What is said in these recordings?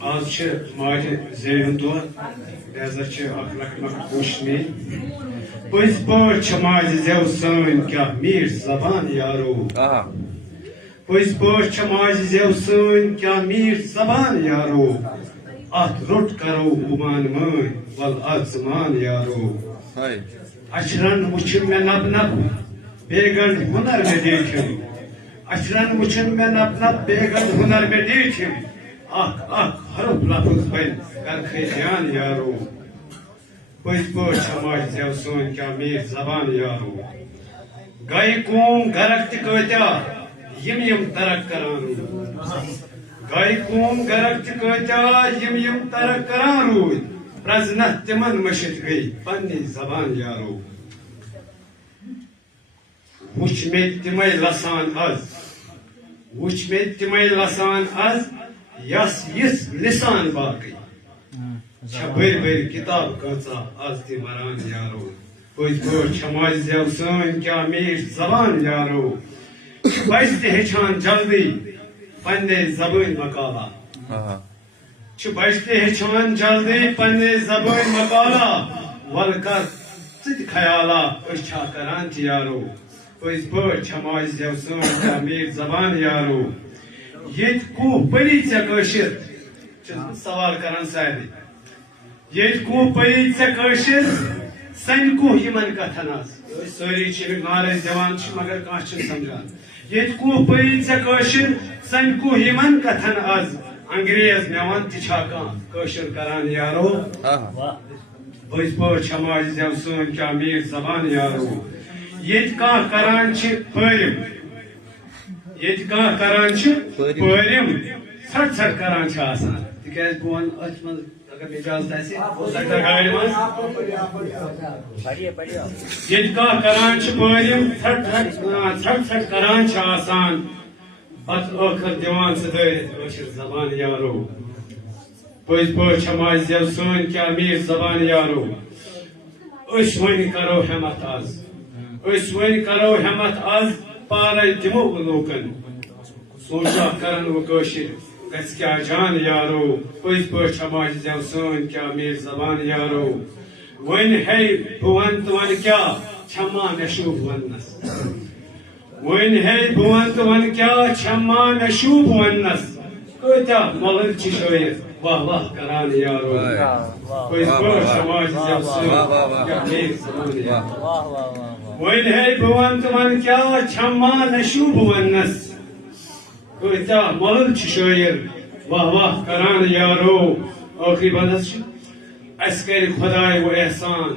آج ماجہ زیو ہند دہ لہذا لکٹ کوشش پز پہ ماجہ زیو سن کیا میٹھ زبان یارو پز پہ ماجہ زیو سن کیا میٹھ زبان یارو ات روٹ کرو عمان من ول از مان یارو اچرن وچھن میں نب نب بیگن ہنر میں دیکھن اچرن وچھن میں نب نب بیگن ہنر میں دیکھن اخ حرف لفظ بن کر خیان یارو پز پہ ماجہ زیو سن کیا میٹھ زبان یارو گئی قوم گرک تہ یم ترک کران رود گئی قوم گرک تہ یم ترک کران رود پرزنت تمن مشت گئی پنی زبان یارو وچھ میں تمے لسان از وچھ میں تمے لسان از یس یس لسان باقی بر بر کتاب کچا از تہ مران یارو پز پہ ماجہ زیو سن کیا میٹھ زبان یارو بچہ تہ ہچان جلدی پنہ زبان مقالہ بچہ تہ ہچان جلدی پنہ زبان مقالہ ول کر ژٕ تہِ خیالہ أسۍ چھا کران تہ یارو پز پہ ماجہ زیو سن کیا میٹھ زبان یارو یت کوہ پری ژے کٲشِر سوال کران سارے یت کوہ پری ژے کٲشِر سن کوہ یمن کتھن آز سٲری چھِ امیُک نعرٕ دِوان چھِ مگر کانٛہہ چھُنہٕ سمجھان یت کوہ پری ژے کٲشِر سن کوہ یمن کتھن آز انگریز مےٚ تہِ چھا کانٛہہ کٲشُر کران یارو پٔزۍ پٲٹھۍ ماجہ زیو سن کیا میٹھ زبان یارو ییٚتہِ کانٛہہ کران چھِ پٲرِم ییٚتہِ کانٛہہ کران چھِ پٲرِم ژھٹ ژھٹ کران چھِ آسان تِکیٛازِ بہٕ وَنہٕ أتھۍ منٛز اگر مےٚ اجازت آسہِ لَگتا گاڑِ منٛز ییٚتہِ کانٛہہ کران چھِ پٲرِم ژھٹ ژھٹ کران چھِ آسان پتہٕ ٲخر دِوان سُہ دٲرِتھ کٲشِر زبان یارو پٔزۍ پٲٹھۍ ماجہ زیو سن کیا میٹھ زبان یارو أسۍ وۄنۍ کرو ہٮ۪مت آز أسۍ وۄنۍ کرو ہٮ۪مت آز پانے دِمو بہٕ لوٗکن سونچا کرن وۄنۍ کٲشِر گژھِ کیٛاہ جان یارو پٔزۍ پٲٹھۍ ماجہ زیو سن کیا میٹھ زبان یارو وۄنۍ ہے بہٕ ونہٕ تہٕ وۄنۍ کیٛاہ چھم ما مےٚ شوٗب وننس وۄنۍ ہے بہٕ ونہٕ تہٕ وۄنۍ کیٛاہ چھم ما مےٚ شوٗب وننس کۭتیاہ مۄلٕرۍ چھِ شٲعر واہ واہ کران یارو پٔزۍ پٲٹھۍ ماجہ زیو سن کیا میٹھ زبان یارو وۄنۍ ہے بہٕ ونہٕ تہٕ وۄنۍ کیٛاہ چھم ما مےٚ شوٗب وننس کۭتیاہ مۄلٕرۍ چھِ شٲعر واہ واہ کران یارو ٲخری بندس چھُ اسہِ کرِ خۄداے وۄنۍ احسان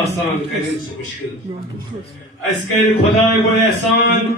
آسان کٔرِنۍ سُہ مُشکل اسہِ کرِ خۄداے وۄنۍ احسان